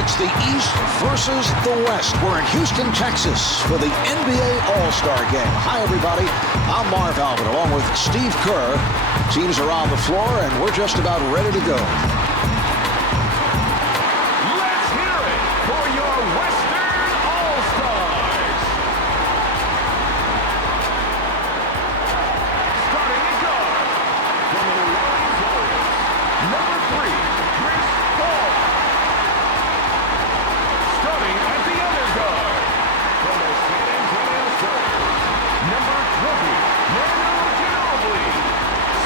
It's the East versus the West. We're in Houston, Texas for the NBA All-Star Game. Hi, everybody. I'm Marv Albert along with Steve Kerr. Teams are on the floor, and we're just about ready to go. Let's hear it for your Western All-Stars. Starting at guard from the New Orleans Warriors, number 3, Chris Paul. Starting at the other guard from the San Antonio Spurs, number 20, Manu Ginobili.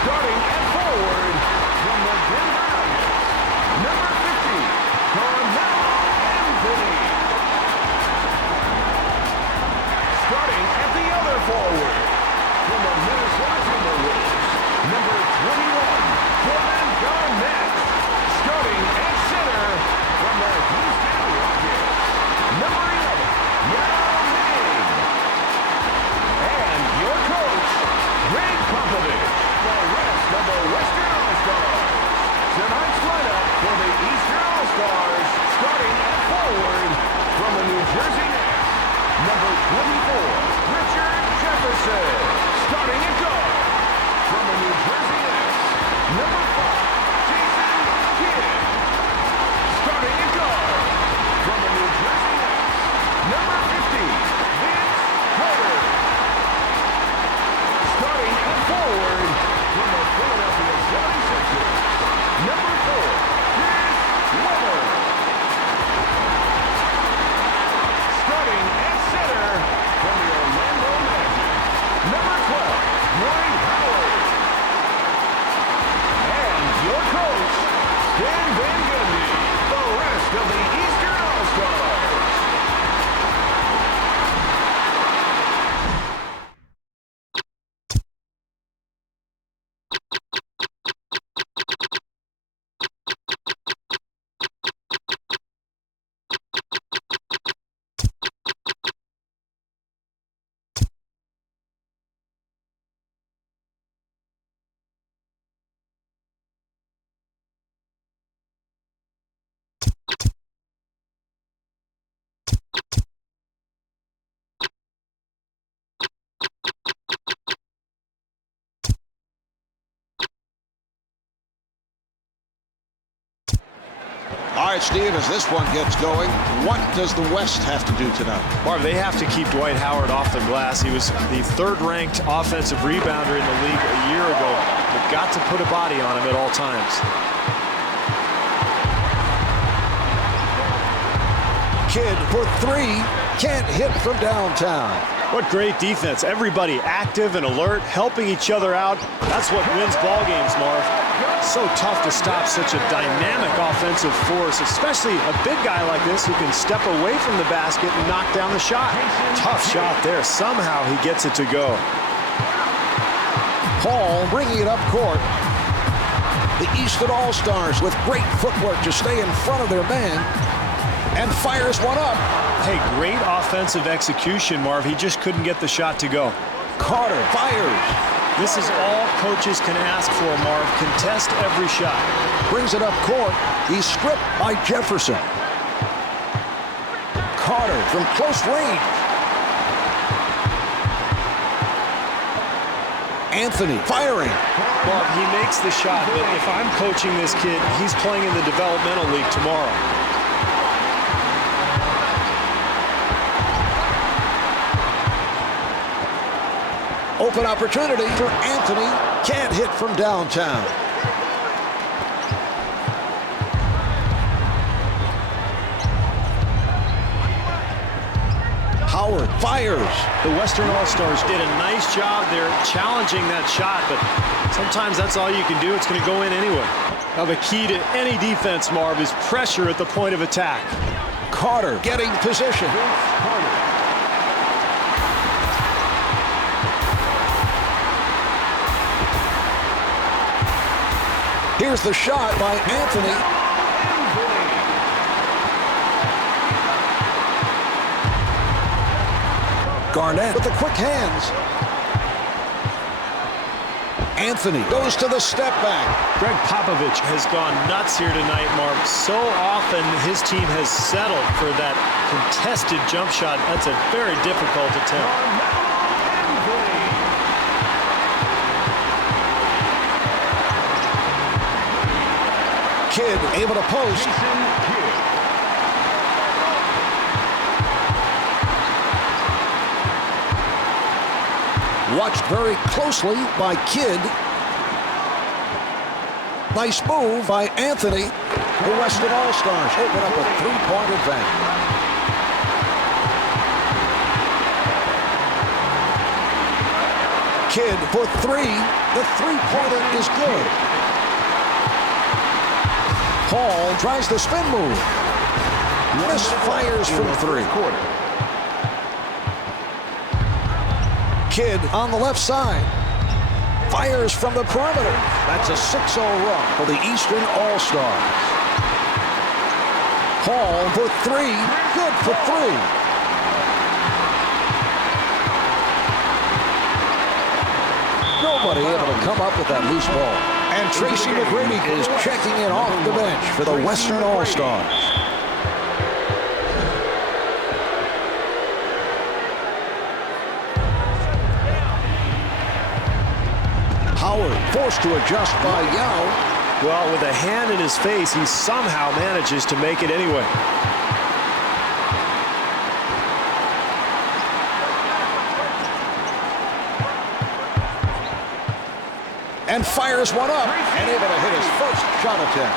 Starting at forward from the Denver Nuggets, number 50, Carmelo Anthony. Starting at the other forward from the Minnesota Timberwolves, number 21, Kevin Garnett. Starting at center from the Houston Rockets, number 11, Yao Ming. And your coach, Greg Popovich. The rest of the Western All-Stars. Tonight's lineup for the Eastern All-Stars, starting at forward from the New Jersey Nets, number 24, Richard Jefferson. Starting at guard from the New Jersey Nets, number 5, Jason Kidd. Starting at guard from the New Jersey Nets, number 50, Vince Carter. Starting at forward from the Philadelphia 76ers, number 4, Chris Webber. Starting at center from the Orlando Magic, number 12, Dwight Howard. And your coach, Stan Van Gundy. The rest of the Eastern All-Stars. All right, Steve, as this one gets going, what does the West have to do tonight? Marv, they have to keep Dwight Howard off the glass. He was the third-ranked offensive rebounder in the league a year ago. They've got to put a body on him at all times. Kidd for 3, can't hit from downtown. What great defense. Everybody active and alert, helping each other out. That's what wins ball games, Marv. So tough to stop such a dynamic offensive force, especially a big guy like this who can step away from the basket and knock down the shot. Tough shot there. Somehow he gets it to go. Paul bringing it up court. The Eastern All-Stars with great footwork to stay in front of their man and fires one up. Hey, great offensive execution, Marv. He just couldn't get the shot to go. Carter fires. This is all coaches can ask for, Marv. Contest every shot. Brings it up court. He's stripped by Jefferson. Carter from close range. Anthony firing. Marv, he makes the shot, but if I'm coaching this kid, he's playing in the developmental league tomorrow. Open opportunity for Anthony. Can't hit from downtown. Howard fires. The Western All-Stars did a nice job there challenging that shot, but sometimes that's all you can do. It's going to go in anyway. Now the key to any defense, Marv, is pressure at the point of attack. Carter getting position. Here's the shot by Anthony. Garnett with the quick hands. Anthony goes to the step back. Greg Popovich has gone nuts here tonight, Mark. So often his team has settled for that contested jump shot. That's a very difficult attempt. Kidd able to post. Watched very closely by Kidd. Nice move by Anthony. The Western All-Stars open up a three-point advantage. Kidd for three. The three-pointer is good. Paul tries the spin move. Misfires from three. Kidd on the left side. Fires from the perimeter. That's a 6-0 run for the Eastern All-Stars. Paul for three. Good for three. Nobody able to come up with that loose ball. And Tracy McGrady is checking in off the bench for the Western All-Stars. Howard forced to adjust by Yao. Well, with a hand in his face, he somehow manages to make it anyway. And fires one up and able to hit his first shot attempt.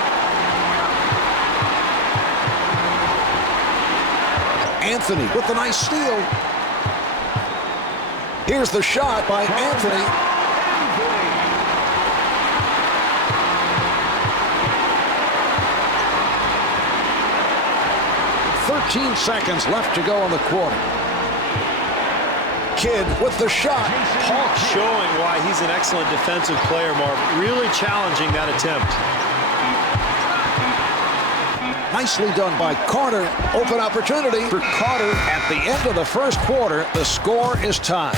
Anthony with the nice steal. Here's the shot by Anthony. 13 seconds left to go in the quarter. Kidd with the shot. Paul showing why he's an excellent defensive player, Mark. Really challenging that attempt. Nicely done by Carter. Open opportunity for Carter at the end of the first quarter. The score is tied.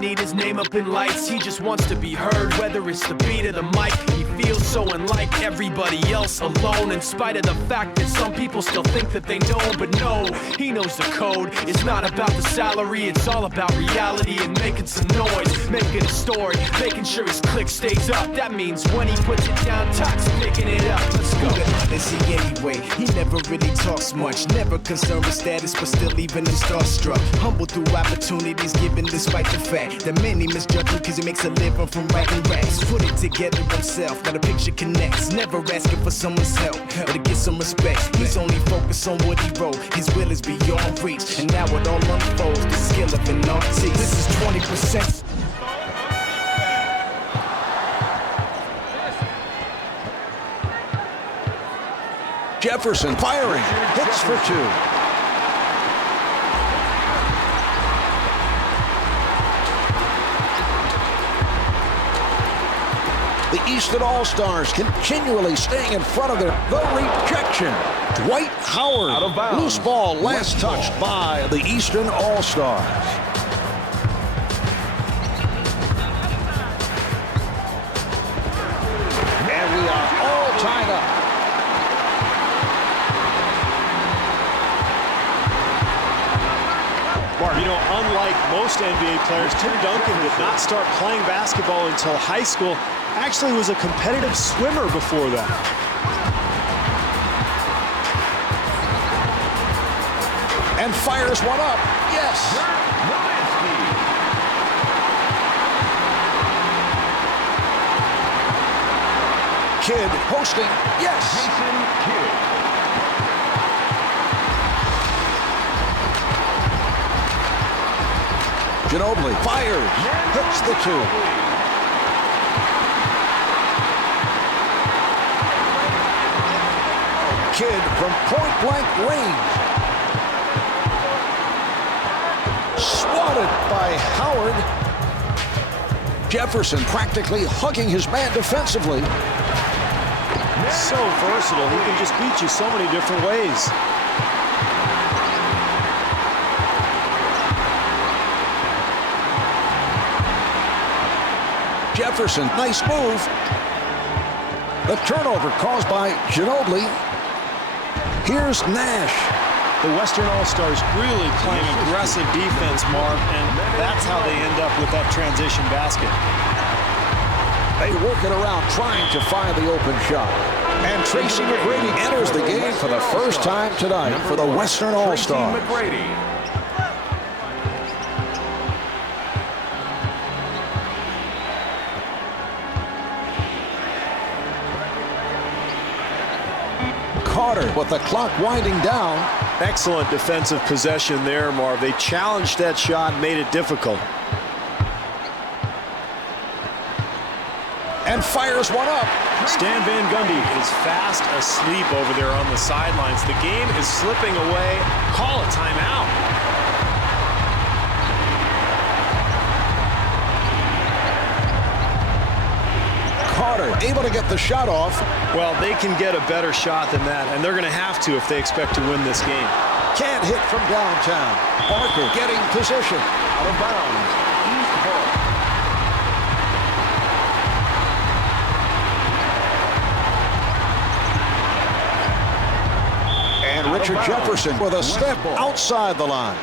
Need his name up in lights, he just wants to be heard. Whether it's the beat of the mic, he feels so unlike everybody else, alone. In spite of the fact that some people still think that they know, but no, he knows the code. It's not about the salary, it's all about reality and making some noise, making a story, making sure his click stays up. That means when he puts it down, Tox picking it up. Let's go. Is he anyway? He never really talks much, never concerned with status, but still even him starstruck. Humble through opportunities given despite the fact that many misjudge him because he makes a living from writing raps. Put it together himself, now the picture connects. Never asking for someone's help or to get some respect. He's only focused on what he wrote. His will is beyond reach, and now it all unfolds. The skill of an artist. This is 20%. Jefferson firing. Hits for two. The Eastern All-Stars continually staying in front of the rejection. Dwight Howard. Out of bounds. Loose ball last touched by the Eastern All-Stars. And we are all tied up. Mark, you know, unlike most NBA players, Tim Duncan did not start playing basketball until high school. Actually was a competitive swimmer before that. And fires one up. Yes. Kidd posting. Yes. Jason Kidd. Ginobili fires, hits the two. Kidd from point-blank range. Swatted by Howard. Jefferson practically hugging his man defensively. So versatile. He can just beat you so many different ways. Jefferson, nice move. The turnover caused by Ginobili. Here's Nash. The Western All-Stars really playing aggressive defense, Marv, and that's how they end up with that transition basket. They work it around, trying to find the open shot. And Tracy McGrady enters the game for the first time tonight for the Western All-Stars. Carter with the clock winding down. Excellent defensive possession there, Marv. They challenged that shot, made it difficult. And fires one up. Stan Van Gundy is fast asleep over there on the sidelines. The game is slipping away. Call a timeout. Carter able to get the shot off. Well, they can get a better shot than that, and they're going to have to if they expect to win this game. Can't hit from downtown. Barker getting position. Out of bounds. East Park. And Richard Jefferson with a step outside the line.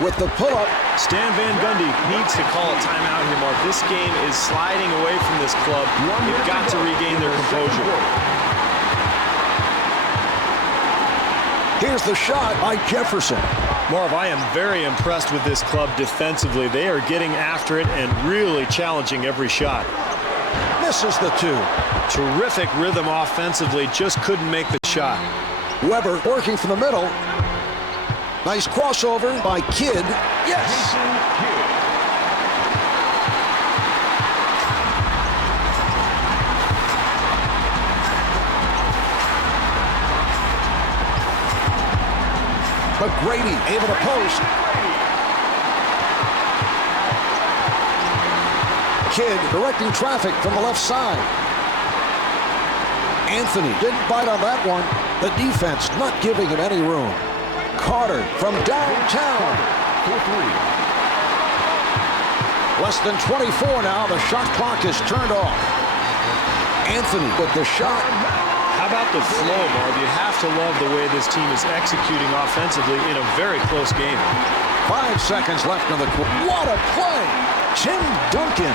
With the pull-up. Stan Van Gundy needs to call a timeout here, Mark. This game is sliding away from this club. They've got to regain their composure. Here's the shot by Jefferson. Marv, I am very impressed with this club defensively. They are getting after it and really challenging every shot. Misses the two. Terrific rhythm offensively, just couldn't make the shot. Weber working from the middle. Nice crossover by Kidd. Yes. McGrady able to post. Kidd directing traffic from the left side. Anthony didn't bite on that one. The defense not giving him any room. Carter from downtown. Less than 24 now. The shot clock is turned off. Anthony with the shot. How about the flow, Marv? You have to love the way this team is executing offensively in a very close game. 5 seconds left in the quarter. What a play! Tim Duncan.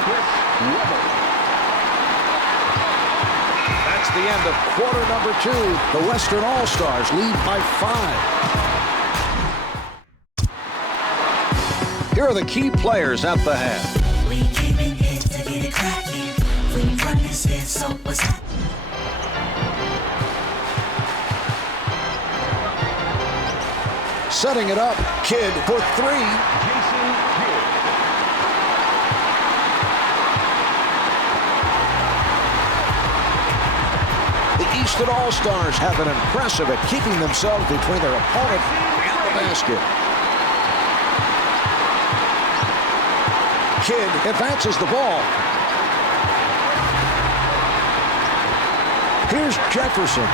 That's the end of quarter number 2. The Western All-Stars lead by 5. Here are the key players at the half. We came in here to get it cracking. We run this here, so what's that? Setting it up, Kidd for 3. Jason Kidd. The Easton All-Stars have been impressive at keeping themselves between their opponent and the basket. Kidd advances the ball. Here's Jefferson.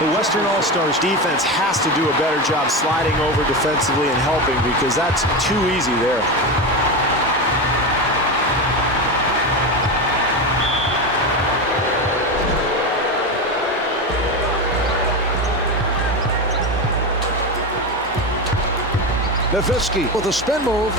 The Western All-Stars defense has to do a better job sliding over defensively and helping because that's too easy there. Nowitzki with a spin move.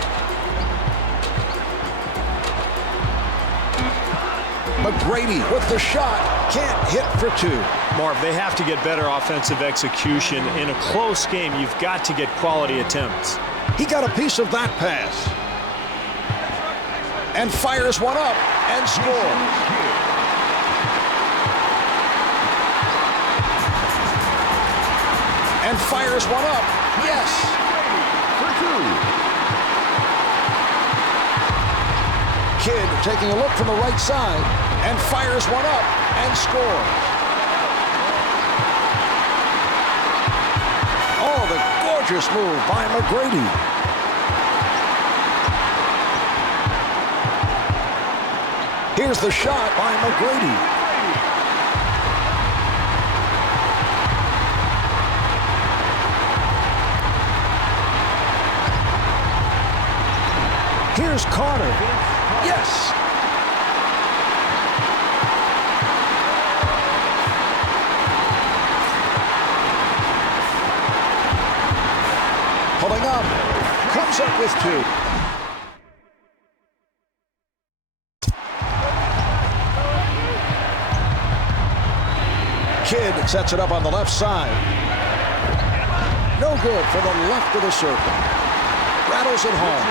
McGrady with the shot. Can't hit for 2. Marv, they have to get better offensive execution. In a close game, you've got to get quality attempts. He got a piece of that pass. And fires one up and scores. And fires one up Yes. For two. Kidd taking a look from the right side and fires one up and scores. Oh, the gorgeous move by McGrady. Here's the shot by McGrady. Here's Carter. Yes. Pulling up. Comes up with two. Kidd sets it up on the left side. No good for the left of the circle. Rattles it home.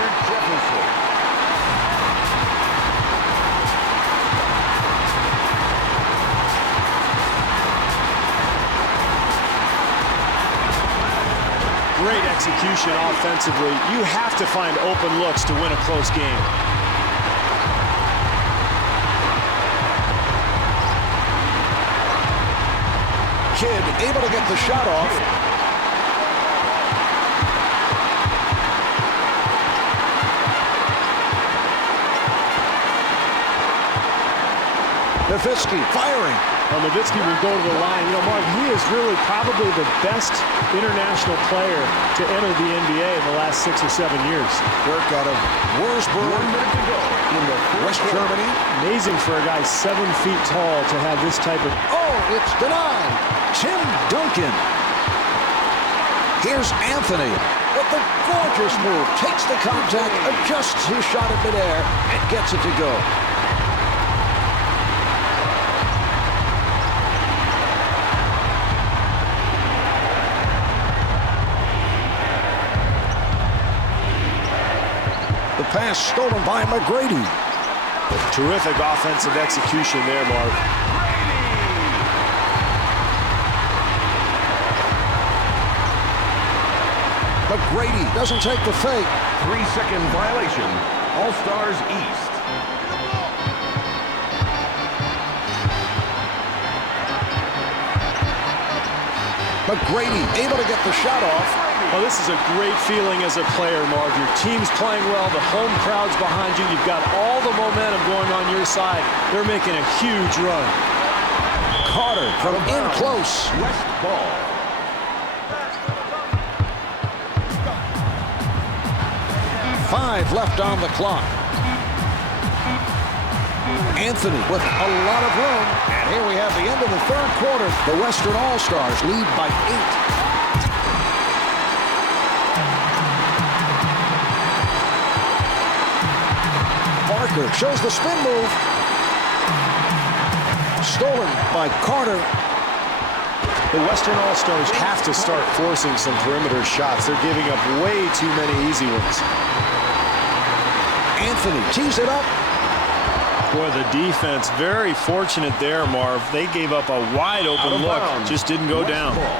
Great execution offensively. You have to find open looks to win a close game. Kidd able to get the shot off. Nowitzki firing. Well, Nowitzki will go to the line. You know, Mark, he is really probably the best international player to enter the NBA in the last 6 or 7 years. Work out of Wurzburg, 1 minute to go in the West Germany. Amazing for a guy 7 feet tall to have this type of... Oh, it's denied. Tim Duncan. Here's Anthony with the gorgeous move. Takes the contact, adjusts his shot in midair, and gets it to go. The pass stolen by McGrady. Terrific offensive execution there, Mark. McGrady doesn't take the fake. 3-second violation. All-Stars East. McGrady able to get the shot off. Well, this is a great feeling as a player, Mark. Your team's playing well. The home crowd's behind you. You've got all the momentum going on your side. They're making a huge run. Carter from in close. West ball. Five left on the clock. Anthony with a lot of room. And here we have the end of the third quarter. The Western All-Stars lead by 8. Parker shows the spin move. Stolen by Carter. The Western All-Stars have to start forcing some perimeter shots. They're giving up way too many easy ones. Anthony tees it up. Boy, the defense very fortunate there, Marv. They gave up a wide open look. Bounds. Just didn't go West down. ball.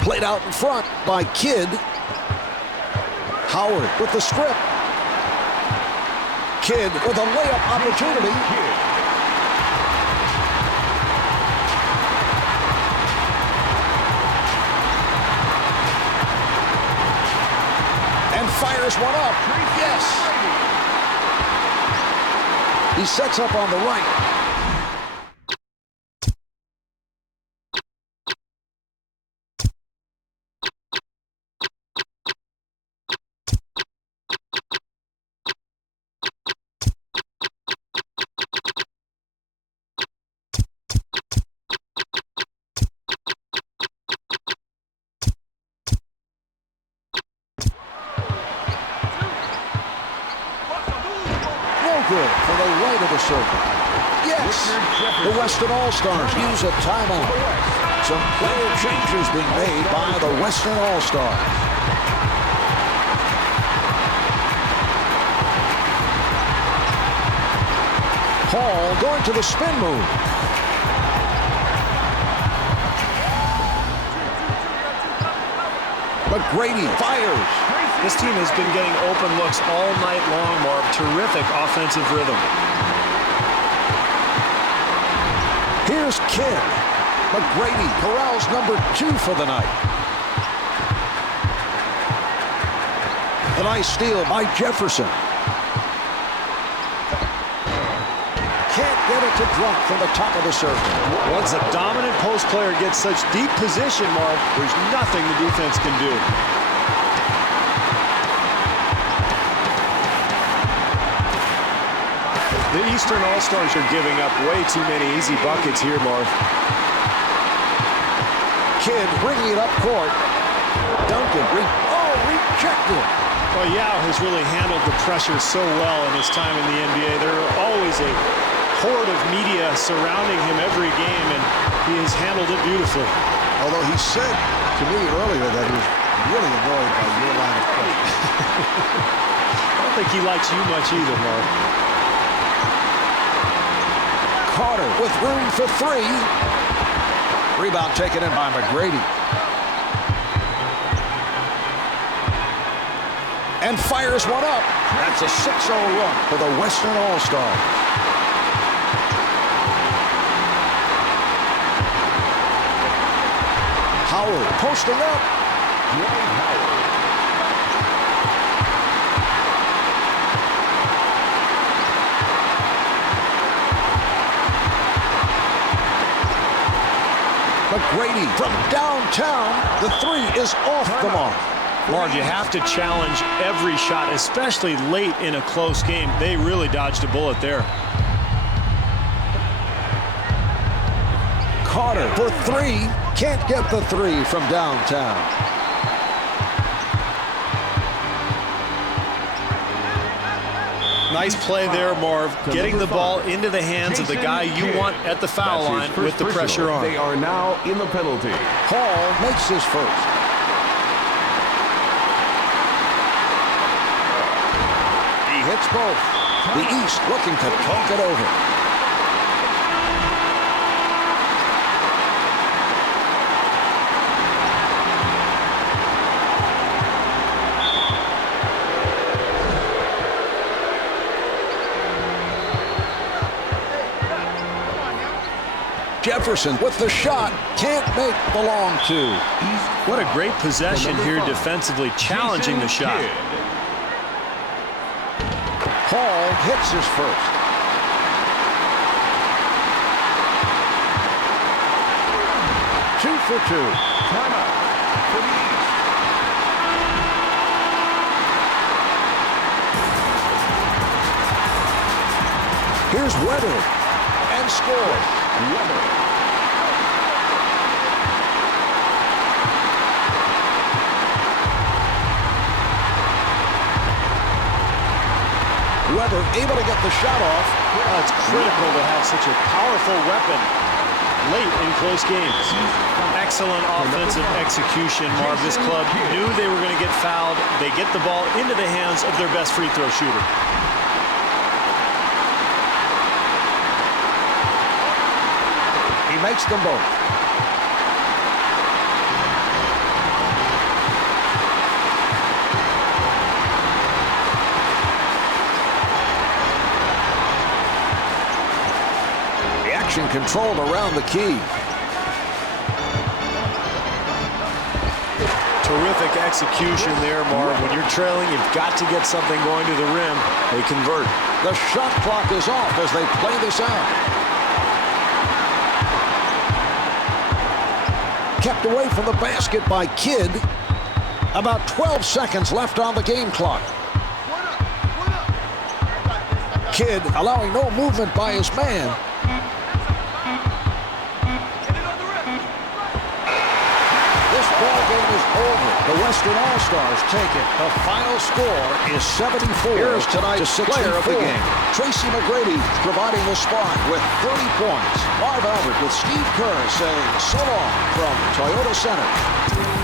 Played out in front by Kidd. Howard with the strip. Kidd with a layup opportunity. And fires one up. Yes. He sets up on the right. Good for the right of the circle. Yes! The Western All-Stars use a timeout. Some player changes being made by the Western All-Stars. Hall going to the spin move. McGrady fires. This team has been getting open looks all night long, Marv. Terrific offensive rhythm. Here's Kidd. McGrady corrals number 2 for the night. A nice steal by Jefferson. Can't get it to drop from the top of the circle. Once a dominant post player gets such deep position, Marv, there's nothing the defense can do. The Eastern All-Stars are giving up way too many easy buckets here, Marv. Kidd bringing it up court. Duncan, rejected. Well, Yao has really handled the pressure so well in his time in the NBA. There are always a horde of media surrounding him every game, and he has handled it beautifully. Although he said to me earlier that he was really annoyed by your line of play. I don't think he likes you much either, Mark. Carter with room for 3. Rebound taken in by McGrady. And fires one up. That's a 6-0 run for the Western All-Stars. Howard posting up. Dwight Howard. McGrady from downtown. The 3 is off the mark. Marv, you have to challenge every shot, especially late in a close game. They really dodged a bullet there. Carter for 3. Can't get the 3 from downtown. Nice play there, Marv. Getting the ball into the hands of the guy you want at the foul line with the pressure on. They are now in the penalty. Hall makes his first. He hits both. The East looking to talk it over. Jefferson with the shot. Can't make the long 2. What a great possession here defensively, challenging the shot. Hall hits his first. Two for 2. Timeout for the East. Here's Weather. And scores. Weather. Weather able to get the shot off. Well, it's critical to have such a powerful weapon late in close games. Excellent offensive execution, Marv. This club knew they were going to get fouled. They get the ball into the hands of their best free throw shooter. He makes them both. The action controlled around the key. Terrific execution there, Marv. When you're trailing, you've got to get something going to the rim. They convert. The shot clock is off as they play this out. Kept away from the basket by Kidd. About 12 seconds left on the game clock. Kidd allowing no movement by his man. This ball game is over. The Western All-Stars take it. The final score is 74. Here's tonight's player of the game. Tracy McGrady providing the spot with 30 points. Marv Albert with Steve Kerr saying so long from Toyota Center.